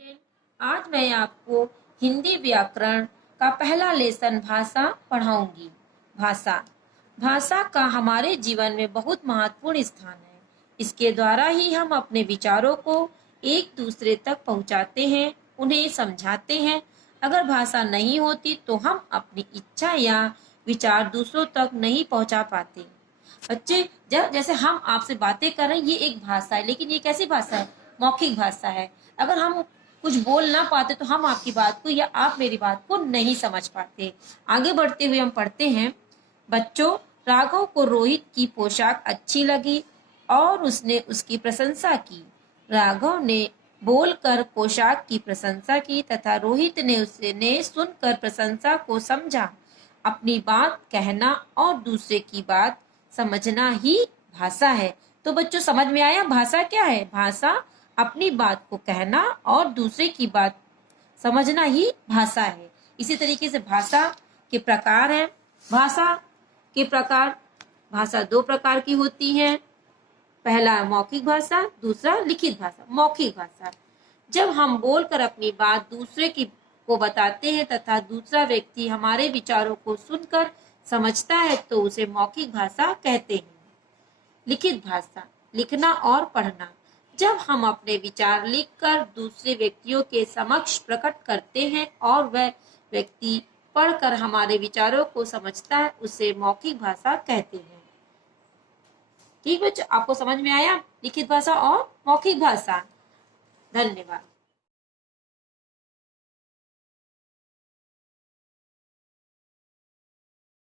Student, आज मैं आपको हिंदी व्याकरण का पहला लेसन भाषा पढ़ाऊंगी। भाषा भाषा का हमारे जीवन में बहुत महत्वपूर्ण स्थान है। इसके द्वारा ही हम अपने विचारों को एक दूसरे तक पहुंचाते हैं, उन्हें समझाते हैं। अगर भाषा नहीं होती तो हम अपनी इच्छा या विचार दूसरों तक नहीं पहुंचा पाते। बच्चे, जब जैसे हम आपसे बातें कर रहे हैं, ये एक भाषा है, लेकिन ये कैसी भाषा है? मौखिक भाषा है। अगर हम कुछ बोल ना पाते तो हम आपकी बात को या आप मेरी बात को नहीं समझ पाते। आगे बढ़ते हुए हम पढ़ते हैं। बच्चों, राघव को रोहित की पोशाक अच्छी लगी और उसने उसकी प्रशंसा की। राघव ने बोलकर पोशाक की प्रशंसा की तथा रोहित ने उसने सुनकर प्रशंसा को समझा। अपनी बात कहना और दूसरे की बात समझना ही भाषा है। तो बच्चों, समझ में आया भाषा क्या है? भाषा अपनी बात को कहना और दूसरे की बात समझना ही भाषा है। इसी तरीके से भाषा के प्रकार हैं। भाषा के प्रकार, भाषा दो प्रकार की होती है। पहला मौखिक भाषा, दूसरा लिखित भाषा। मौखिक भाषा, जब हम बोलकर अपनी बात दूसरे की को बताते हैं तथा दूसरा व्यक्ति हमारे विचारों को सुनकर समझता है तो उसे मौखिक भाषा कहते हैं। लिखित भाषा, लिखना और पढ़ना, जब हम अपने विचार लिखकर दूसरे व्यक्तियों के समक्ष प्रकट करते हैं और वह व्यक्ति पढ़कर हमारे विचारों को समझता है, उसे मौखिक भाषा कहते हैं। ठीक बच्चों, आपको समझ में आया लिखित भाषा और मौखिक भाषा? धन्यवाद।